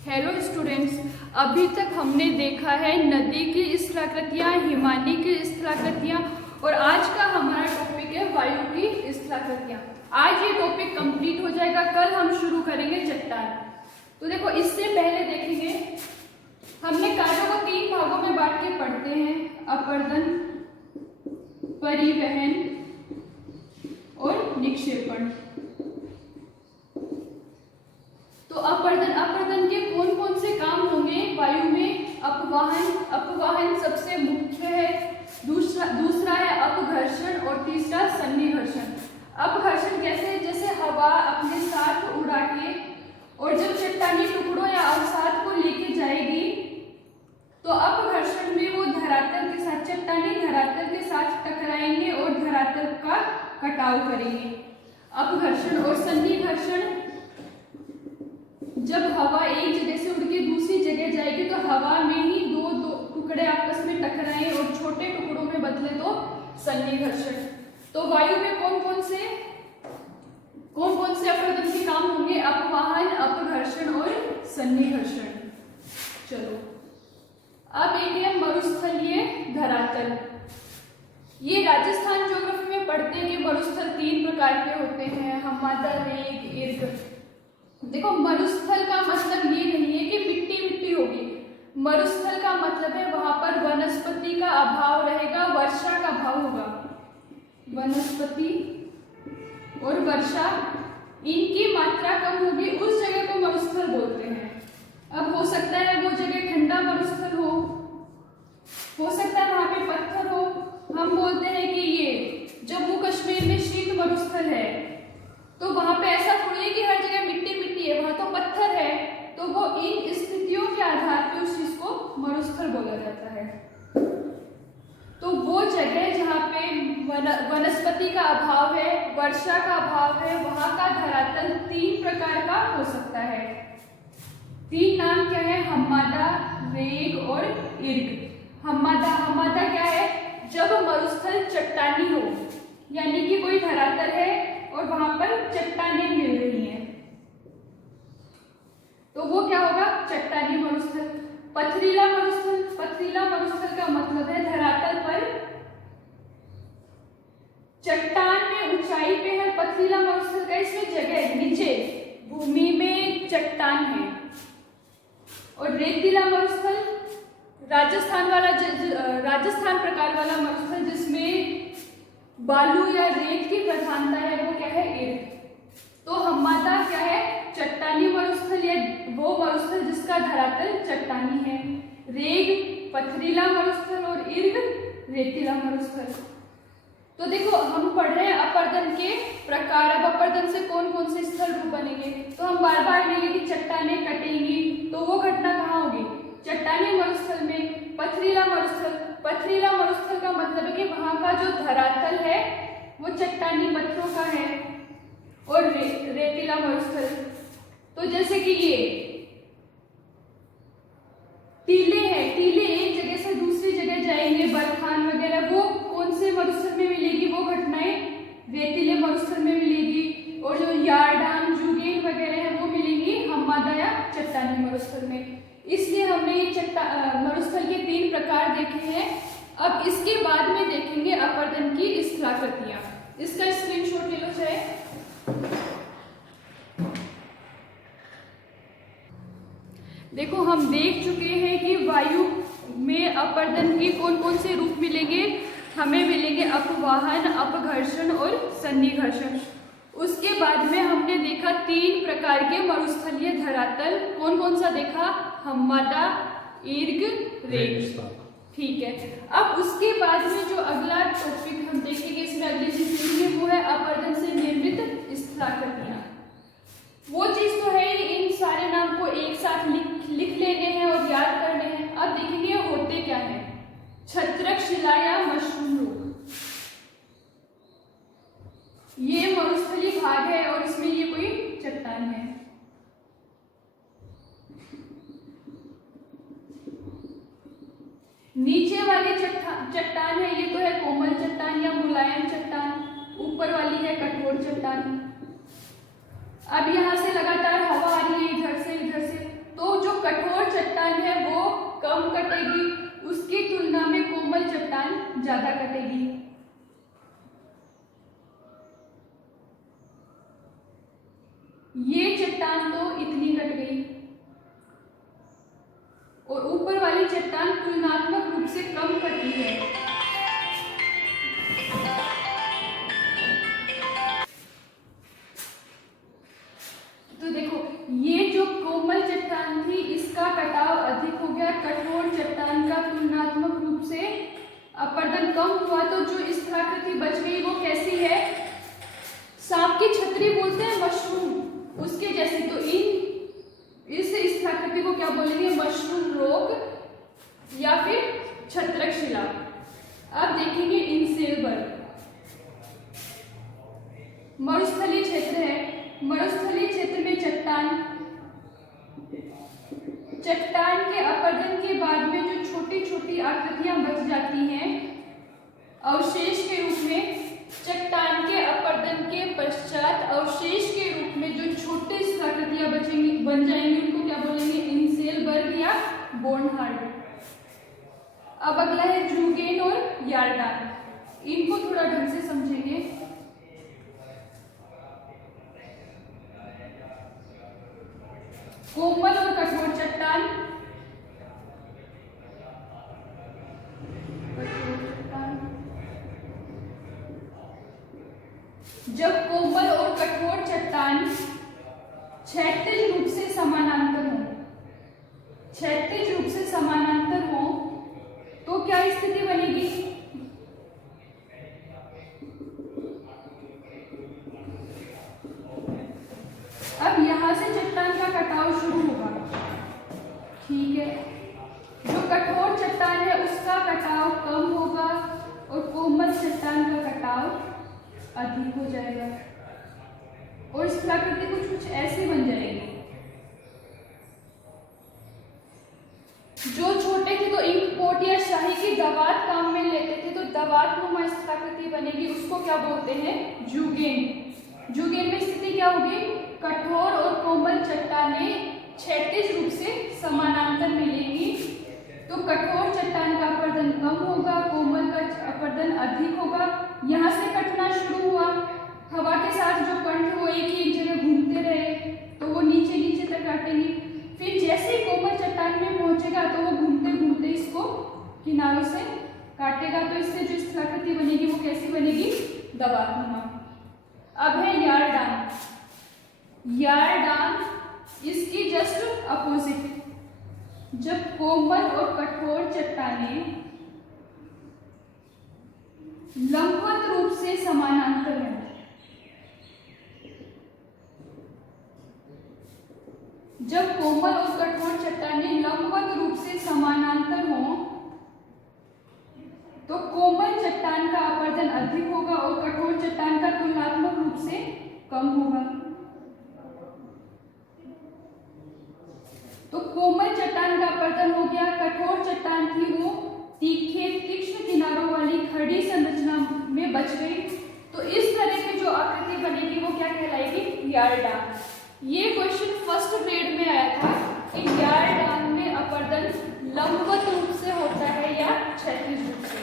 Hello students, अभी तक हमने देखा है नदी की स्थलाकृतियाँ, हिमानी की स्थलाकृतियाँ और आज का हमारा टॉपिक है वायु की स्थलाकृतियाँ। आज ये टॉपिक कंप्लीट हो जाएगा, कल हम शुरू करेंगे चट्टान। तो देखो, इससे पहले देखेंगे हमने कार्यों को 3 भागों में बांट के पढ़ते हैं: अपर्दन, परिवहन और निक्षेपण। तो अपरदन के कौन कौन से काम होंगे वायु में? अपवाहन सबसे मुख्य है, दूसरा है अपघर्षण और तीसरा सन्निघर्षण। अपघर्षण कैसे? जैसे हवा अपने साथ उड़ा के और जब चट्टानी टुकड़ों या अवसाद को लेके जाएगी तो अपघर्षण में वो धरातल के साथ, चट्टानी धरातल के साथ टकराएंगे और धरातल का कटाव करेंगे। अपघर्षण और सन्निघर्षण, जब हवा एक जगह से उड़ के दूसरी जगह जाएगी तो हवा में ही दो टुकड़े आपस में टकराएं और छोटे टुकड़ों में बदले तो सन्निघर्षण। तो वायु में कौन कौन से अपरदन के काम होंगे? अपवाहन, अपघर्षण और सन्निघर्षण। चलो, अब एक है मरुस्थलीय धरातल। ये राजस्थान ज्योग्राफी में पढ़ते हैं कि मरुस्थल 3 प्रकार के होते हैं: हममादा, रेग, ईर्ग। देखो, मरुस्थल का मतलब ये नहीं है कि मिट्टी मिट्टी होगी। मरुस्थल का मतलब है वहां पर वनस्पति का अभाव रहेगा, वर्षा का अभाव होगा। वनस्पति और वर्षा, इनकी मात्रा कम होगी, उस जगह को मरुस्थल बोलते हैं। अब हो सकता है वो जगह ठंडा मरुस्थल हो सकता है वहां पे पत्थर हो। हम बोलते हैं कि ये जम्मू कश्मीर में शीत मरुस्थल है, तो वहां पे ऐसा थोड़ी है कि हर जगह मिट्टी मिट्टी है, वहां तो पत्थर है। तो वो इन स्थितियों के आधार पर उस चीज को मरुस्थल बोला जाता है। तो वो जगह जहाँ पे वनस्पति का अभाव है, वर्षा का अभाव है, वहां का धरातल 3 प्रकार का हो सकता है। 3 नाम क्या है? हममादा, रेग और ईर्ग। हममादा क्या है? जब मरुस्थल चट्टानी हो, यानी कि कोई धरातल है और वहां पर चट्टानें मिल रही हैं, तो वो क्या होगा? चट्टानी मरुस्थल। पथरीला मरुस्थल का मतलब है धरातल पर चट्टान में ऊंचाई पे है। पथरीला मरुस्थल का इसमें जगह नीचे भूमि में चट्टान है। और रेतीला मरुस्थल, राजस्थान प्रकार वाला मरुस्थल जिसमें बालू या रेत की प्रधानता है, वो क्या है? ईर्ग। तो हममादा क्या है? चट्टानी मरुस्थल या वो मरुस्थल जिसका धरातल चट्टानी है। रेग पथरीला मरुस्थल और ईर्ग रेतीला मरुस्थल। तो देखो, हम पढ़ रहे हैं अपरदन के प्रकार। अब अपरदन से कौन कौन से स्थल रूप बनेंगे? तो हम बार बार लेंगे कि चट्टानें कटेंगी, तो वो घटना कहाँ होगी? चट्टानी मरुस्थल में। पथरीला मरुस्थल का मतलब है कि वहां का जो धरातल है वो चट्टानी पत्थरों का है। और रेतीला मरुस्थल, तो जैसे कि ये टीले हैं, टीले एक जगह से दूसरी जगह जाएंगे, बरखान वगैरह, वो कौन से मरुस्थल में मिलेगी? वो घटनाएं रेतीले मरुस्थल में मिलेगी। और जो यारडान, जुगेन वगैरह है वो मिलेंगी हममादा या चट्टानी मरुस्थल में। इसलिए हमने ये मरुस्थल के 3 प्रकार देखे हैं। अब इसके बाद में देखेंगे अपरदन की स्थलाकृतियां। इसका स्क्रीनशॉट ले लो चाहे। देखो, हम देख चुके हैं कि वायु में अपरदन के कौन कौन से रूप मिलेंगे। हमें मिलेंगे अपवाहन, अपघर्षण और सन्निघर्षण। उसके बाद में हमने देखा 3 प्रकार के मरुस्थलीय धरातल। कौन कौन सा देखा? हममादा, ईर्ग, रेग। ठीक है। अब उसके बाद में जो अगला टॉपिक हम देखेंगे, इसमें अगली चीज देखेंगे, वो है अपरदन से निर्मित स्थलाकृतियां। वो चीज तो है, इन सारे नाम को एक साथ लिख लेने हैं और याद करने हैं। अब देखेंगे होते क्या है। छत्रक शिला या मशरूम रोग, ये मरुस्थलीय भाग है और इसमें ये कोई चट्टान है। नीचे वाली चट्टान है, ये तो है कोमल चट्टान या मुलायम चट्टान। ऊपर वाली है कठोर चट्टान। अब यहाँ से लगातार हवा आ रही है इधर से, तो जो कम कटेगी, उसकी तुलना में कोमल चट्टान ज्यादा कटेगी। ये चट्टान तो इतनी कट गई और ऊपर वाली चट्टान तुलनात्मक रूप से कम कटी है। तो देखो, ये जो कोमल चट्टान थी इसका कटाव अधिक हो गया, कठोर चट्टान का तुलनात्मक रूप से अपरदन कम हुआ। तो जो स्थलाकृति बच गई वो कैसी है? सांप की छतरी बोलते हैं, मशरूम, उसके जैसी। तो इस स्थलाकृति को क्या बोलेंगे? मशरूम रोग या फिर छत्रक शिला। अब देखेंगे इनसेलबर्ग। मरुस्थलीय क्षेत्र है। मरुस्थलीय क्षेत्र में चट्टान के अपरदन के बाद में जो छोटी छोटी आकृतियां बच जाती हैं अवशेष के रूप में, चट्टान के अपरदन के पश्चात अवशेष के रूप में जो छोटे आकृतियां बन जाएंगी उनको क्या बोलेंगे? इनसेलबर्ग या बोर्नहार्ड। अब अगला है जूगेन और यार्डान। इनको थोड़ा ढंग से समझेंगे। कोमल और कठोर चट्टान, जब कोमल और कठोर चट्टान क्षैतिज रूप से समानांतर हो, क्षैतिज रूप से समानांतर हो तो क्या स्थिति बनेगी? अब यहां से चट्टान का कटाव शुरू होगा, ठीक है। जो कठोर चट्टान है उसका कटाव कम होगा और कोमल चट्टान का कटाव अधिक हो जाएगा और स्थलाकृति कुछ ऐसी बन जाएगी। जो छोटे थे तो इंकपोट या शाही की दवात काम में लेते थे, तो दवात नुमा स्थलाकृति बनेगी, उसको क्या बोलते हैं? जूगेन। जूगेन में स्थिति क्या होगी? कठोर और कोमल चट्टानें क्षैतिज रूप से समानांतर मिलेंगी, तो कठोर चट्टान का अपरदन कम होगा, कोमल का अपरदन अधिक होगा। यहाँ से कटना शुरू हुआ, हवा के साथ जो कण वो एक ही एक जगह घूमते रहे तो वो नीचे नीचे तक काटेंगे। फिर जैसे ही कोमल चट्टान में पहुंचेगा तो वो घूमते घूमते इसको किनारों से काटेगा, तो इससे जो स्थलाकृति बनेगी वो कैसी बनेगी? दबानुमा। अब है यार्डान। यार्डान इसकी जस्ट अपोजिट। जब कोमल और कठोर चट्टानें लंबवत रूप से समानांतर हैं, जब कोमल और कठोर चट्टानें लंबवत रूप से समानांतर हों तो कोमल चट्टान का अपरदन अधिक होगा और कठोर चट्टान का तुलनात्मक रूप से कम होगा। तो कोमल चट्टान का अपरदन हो गया, कठोर चट्टान थी वो तीखे तीक्ष्ण किनारों वाली खड़ी संरचना में बच गई। तो इस तरह की जो आकृति बनेगी वो क्या कहलाएगी? यार्डान। ये क्वेश्चन फर्स्ट ग्रेड में आया था कि यार्डान में अपरदन लंबवत रूप से होता है या क्षैतिज रूप से।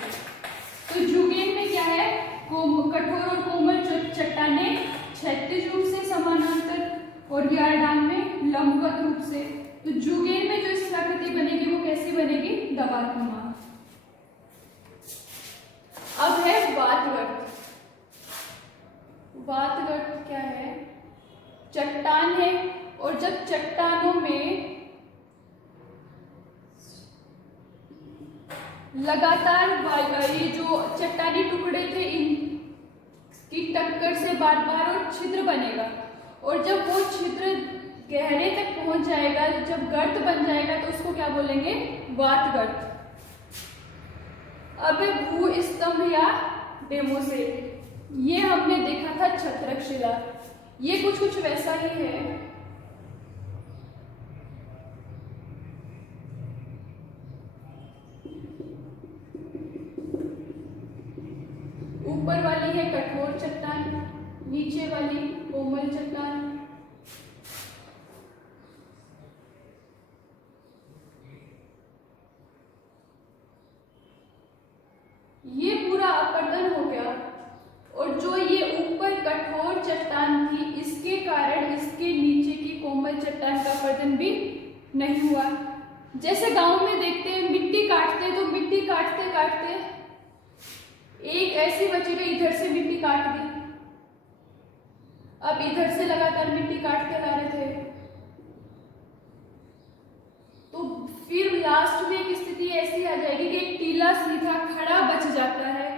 तो जूगेन में क्या है? कठोर और कोमल चट्टानें क्षैतिज रूप से समानांतर और यार्डान में लंबवत रूप से। तो जूगेन में जो स्थलाकृति बनेगी वो कैसी बनेगी? दबानुमा। अब है वातगर्त। वातगर्त क्या है? चट्टान है और जब चट्टानों में लगातार ये जो चट्टानी टुकड़े थे इनकी टक्कर से बार बार और छिद्र बनेगा और जब वो छिद्र गहरे तक पहुंच जाएगा, जब गर्त बन जाएगा तो उसको क्या बोलेंगे? वातगर्त। अब भू स्तंभ या डेमोसेल, ये हमने देखा था छत्रक शिला, ये कुछ वैसा ही है। ऊपर वाली है कठोर चट्टान, नीचे वाली कोमल चट्टान। चट्टान का अपरदन भी नहीं हुआ। जैसे गांव में देखते हैं मिट्टी काटते हैं, तो मिट्टी काटते काटते एक ऐसी बची जो इधर से मिट्टी काट दी, अब इधर से लगातार मिट्टी काटते ला रहे थे, तो फिर लास्ट में एक स्थिति ऐसी आ जाएगी कि एक टीला सीधा खड़ा बच जाता है,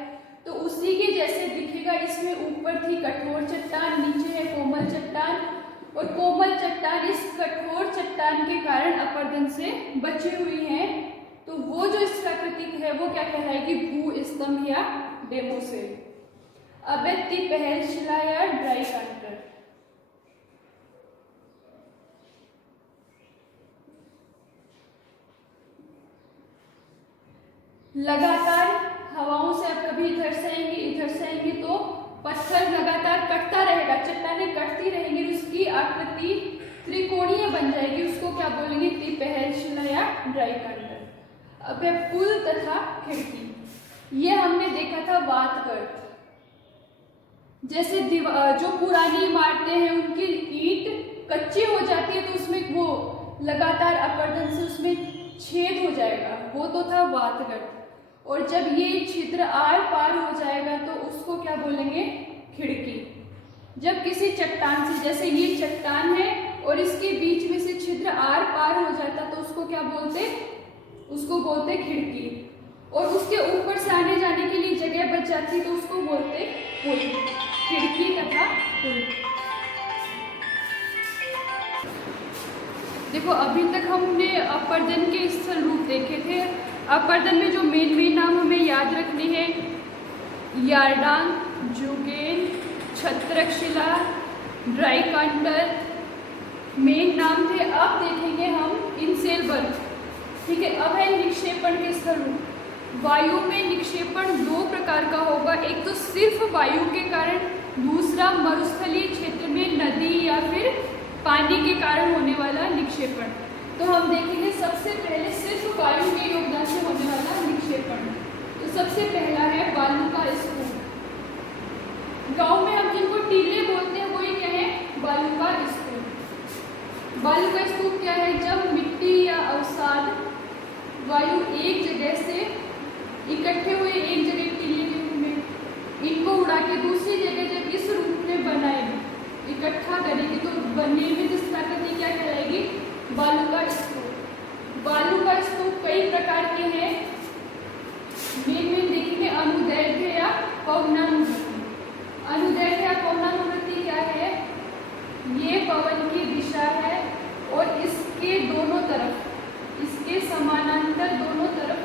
तो उसी के जैसे दिखेगा। इसमें ऊपर थी कठोर चट्टान, नीचे है कोमल चट्टान, और कोमल चट्टान इस कठोर चट्टान के कारण अपरदन से बची हुई है, तो वो जो इसका प्रतीक है वो क्या कहलाएगी, भू स्तंभ या डेमोसेल। अब है तिपहल शिला या ड्राई कंटर। लगातार हवाओं से अब कभी इधर से आएंगे तो पत्थर लगातार कटता रहेगा, चट्टानें कटती रहेंगी, उसकी आकृति त्रिकोणीय बन जाएगी, उसको क्या बोलेंगे, तिपहल शिला या ड्राई कंटर। अब है पुल तथा खिड़की। ये हमने देखा था वातगढ़, जैसे जो पुरानी इमारतें हैं उनकी ईंट कच्ची हो जाती है तो उसमें वो लगातार अपरदन से उसमें छेद हो जाएगा, वो तो था वातगढ़। और जब ये छिद्र आर पार हो जाएगा तो उसको क्या बोलेंगे, खिड़की। जब किसी चट्टान से, जैसे ये चट्टान है और इसके बीच में से छिद्र आर पार हो जाता तो उसको क्या बोलते, उसको बोलते खिड़की। और उसके ऊपर से आने जाने के लिए जगह बच जाती तो उसको बोलते पुल। खिड़की तथा पुल। देखो अभी तक हमने अपरदन के स्थल रूप देखे थे। अपरदन में जो मेन नाम हमें याद रखने हैं, यारडांग, जुगेन, छत्रकशिला, ड्राई कंटर मेन नाम थे। अब देखेंगे हम इनसेलबर्ग, ठीक है। अब है निक्षेपण के स्थल रूप। वायु में निक्षेपण दो प्रकार का होगा, एक तो सिर्फ वायु के कारण, दूसरा मरुस्थलीय क्षेत्र में नदी या फिर पानी के कारण होने वाला निक्षेपण। तो हम देखेंगे सबसे पहले सिर्फ वायु के योगदान से होने वाला निक्षेपण। तो सबसे पहला है बालू का स्तूप। गांव में हम जिनको टीले बोलते हैं वही क्या है, बालू का स्तूप। बालू का स्तूप क्या है, जब मिट्टी या अवसाद वायु एक जगह से इकट्ठे हुए एक जगह टीले के रूप में, इनको उड़ा के दूसरी जगह जब इस रूप में बनाएगी, इकट्ठा करेगी, तो निर्मित स्थापत्य क्या कहलाएगी, बालू का स्तूप। बालू का स्तूप कई प्रकार के हैं, मेन देखेंगे अनुदैर्घ्य या पवनानुवृत्ति। अनुदैर्घ्य या पवनानुवृत्ति क्या है, ये पवन की दिशा है और इसके दोनों तरफ, इसके समानांतर दोनों तरफ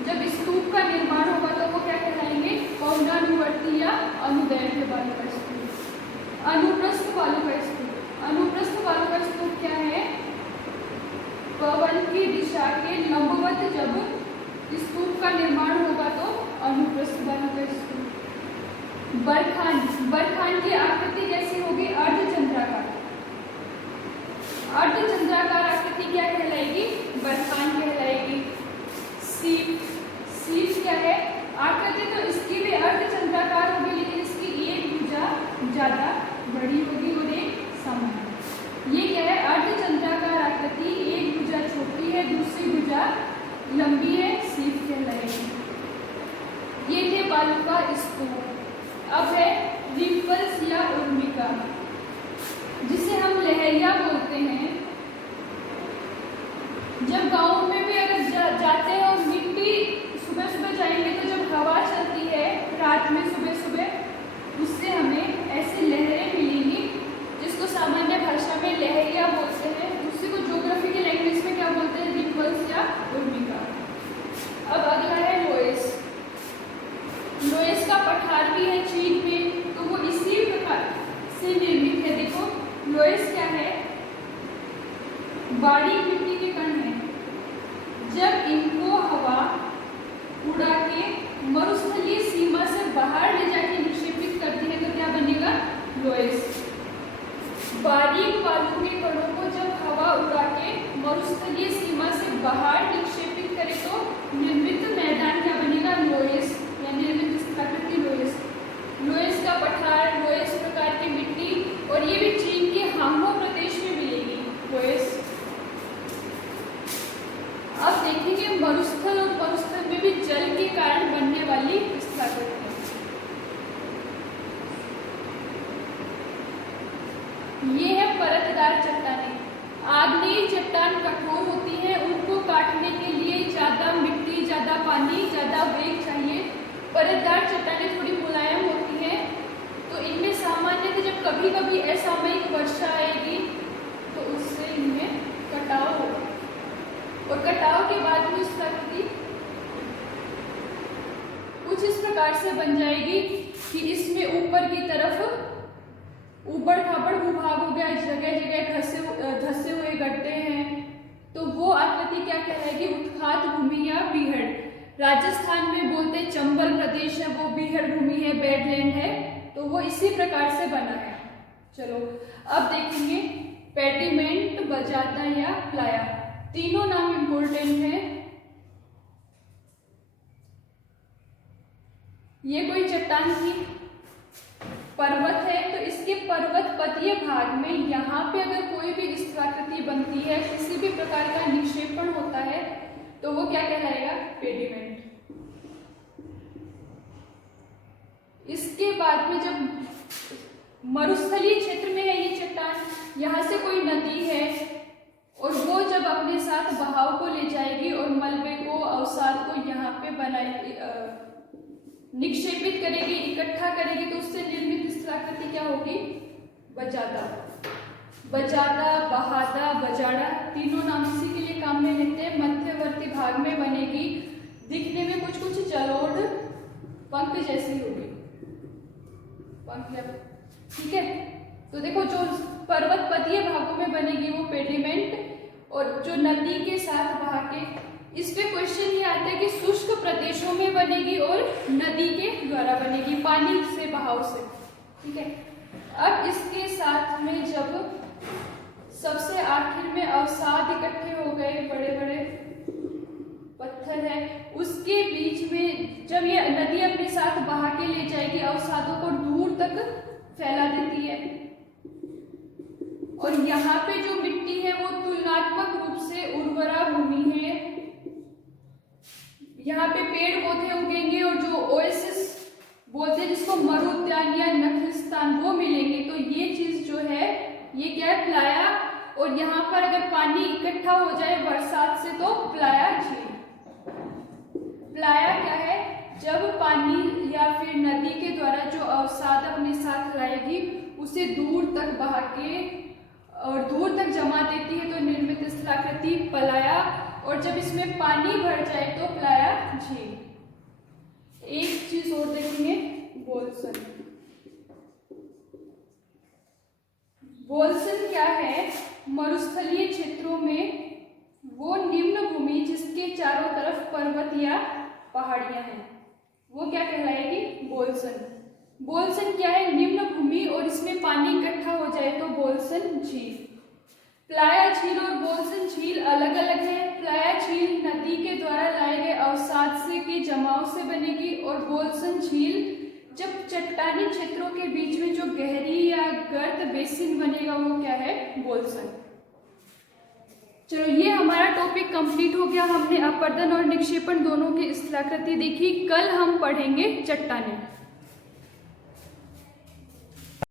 जब स्तूप का निर्माण होगा तो वो क्या कहलाएंगे, पवनानुवर्ती या अनुदैर्घ्य बालू का स्तूप। अनुप्रस्थ बालू का स्तूप। अनुप्रस्थ बालू का स्तूप क्या है, पवन की दिशा के लंबवत जब स्तूप का निर्माण होगा तो अनुप्रस्थ बालू का स्तूप। बरखान। बरखान की आकृति कैसी होगी, अर्धचंद्राकार। अर्धचंद्राकार आकृति क्या कहलाएगी, बरखान कहलाएगी। सीप। सीप क्या है, आकृति तो इसकी भी अर्धचंद्राकार होगी लेकिन इसकी एक भुजा ज्यादा बड़ी होगी और एक समान। ये क्या है, अर्धचंद्राकार आकृति, एक भुजा छोटी है दूसरी भुजा लंबी है, सीप कहलाएगी। ये थे बालू का स्तूप। अब है रिम्पल्स या उर्मिका, जिसे हम लहरिया बोलते हैं। जब गांव में भी अगर जाते हैं और मिट्टी सुबह सुबह जाएंगे तो जब हवा चलती है रात में सुबह सुबह, उससे हमें ऐसी लहरें मिलेंगी जिसको सामान्य भाषा में लहरिया बोलते हैं, उसी को ज्योग्राफी की लैंग्वेज में क्या बोलते हैं, रिम्पल्स या उर्मिका। अब अगला है लोएस। लोएस का पठार भी है चीन में, तो वो इसी प्रकार से निर्मित है। देखो लोएस क्या है, बारीक मिट्टी के कण है, जब इनको हवा उड़ा के मरुस्थलीय सीमा से बाहर ले जाके निक्षेपित करती है तो क्या बनेगा, लोएस। बारीक बालू के कणों को जब हवा उड़ा के मरुस्थलीय सीमा से बाहर निक्षेपित करे तो निर्मित मैदान क्या बनेगा, लोएस, या निर्मित प्राकृतिक लोएस। लोएस का पठार, लोएस प्रकार की मिट्टी, और ये भी चीन के हांगो प्रदेश में मिलेगी ओएस। अब देखेंगे मरुस्थल और मरुस्थल में भी जल के कारण बनने वाली स्थलाकृतियां। ये है परतदार चट्टानें। आग्नेय चट्टान कठोर होती है, उनको काटने के लिए ज्यादा मिट्टी, ज्यादा पानी, ज्यादा वेग चाहिए। परतदार चट्टानें थोड़ी मुलायम होती हैं, तो इनमें सामान्यतः जब कभी कभी असामयिक वर्षा आएगी तो उससे इनमें कटाव होगा, और कटाव के बाद में स्थलाकृति कुछ इस प्रकार से बन जाएगी कि इसमें ऊपर की तरफ ऊबड़ खाबड़ भूभाग हो गया, जगह जगह धसे हुए गड्ढे हैं, तो वो आकृति क्या कहलाएगी? उत्खात भूमि या बीहड़। राजस्थान में बोलते हैं चंबल प्रदेश है, वो बीहड़ भूमि है, बेडलैंड है, तो वो इसी प्रकार से बना है। चलो अब देखेंगे पेडिमेंट, बजाता या प्लाया। तीनों नाम इंपॉर्टेंट है। ये कोई चट्टान की पर्वत है, तो इसके पर्वत पतीय भाग में यहाँ पे अगर कोई भी स्थलाकृति बनती है, किसी भी प्रकार का निक्षेपण होता है, तो वो क्या कहलाएगा? पेडिमेंट। इसके बाद में जब मरुस्थलीय क्षेत्र में है ये चट्टान, यहाँ से कोई नदी है और वो जब अपने साथ बहाव को ले जाएगी और मलबे को, अवसाद को यहाँ पे बनाएगी, निक्षेपित करेगी, इकट्ठा करेगी, तो उससे निर्मित स्थलाकृति क्या होगी? बजादा। बजादा, बहादा, बजाड़ा, तीनों नाम इसी के लिए काम में लेते हैं। मध्यवर्ती भाग में बनेगी, दिखने में कुछ कुछ जलोढ़ पंख जैसी होगी, पंख, ठीक है। तो देखो जो पर्वत पतीय भागों में बनेगी वो पेडिमेंट, और जो नदी के साथ बहा के, इस पे क्वेश्चन ये आता है कि शुष्क प्रदेशों में बनेगी और नदी के द्वारा बनेगी, पानी से, बहाव से, ठीक है। अब इसके साथ में जब सबसे आखिर में अवसाद इकट्ठे हो गए, बड़े बड़े पत्थर है, उसके बीच में जब ये नदी अपने साथ बहा के ले जाएगी, अवसादों को दूर तक फैला देती है, और यहाँ पे जो मिट्टी है वो तुलनात्मक रूप से उर्वरा भूमि है। यहाँ पे पेड़ पौधे उगेंगे और जो ओएसिस बोलते हैं जिसको मरुद्यान या नखलिस्तान, वो मिलेंगे। तो ये चीज जो है ये क्या है? प्लाया। और यहाँ पर अगर पानी इकट्ठा हो जाए बरसात से तो प्लाया झील। प्लाया क्या है? जब पानी या फिर नदी के द्वारा जो अवसाद अपने साथ लाएगी उसे दूर तक बहा के और दूर तक जमा देती है, तो निर्मित स्थलाकृति प्लाया। और जब इसमें पानी भर जाए तो प्लाया झील। एक चीज और देखेंगे, बोल्सन। बोल्सन क्या है? मरुस्थलीय क्षेत्रों में वो निम्न भूमि जिसके चारों तरफ पर्वत या पहाड़ियां हैं, वो क्या कहलाएगी? बोल्सन। बोल्सन क्या है? निम्न भूमि और इसमें पानी इकट्ठा हो जाए तो बोल्सन झील। प्लाया झील और बोल्सन झील अलग अलग है। प्लाया झील नदी के द्वारा लाए गए अवसाद से के जमाव से बनेगी, और बोल्सन झील जब चट्टानी क्षेत्रों के बीच में जो गहरी या गर्त बेसिन बनेगा वो क्या है? बोल्सन। चलो ये हमारा टॉपिक कंप्लीट हो गया। हमने अपरदन और निक्षेपण दोनों की स्थलाकृति देखी। कल हम पढ़ेंगे चट्टानें।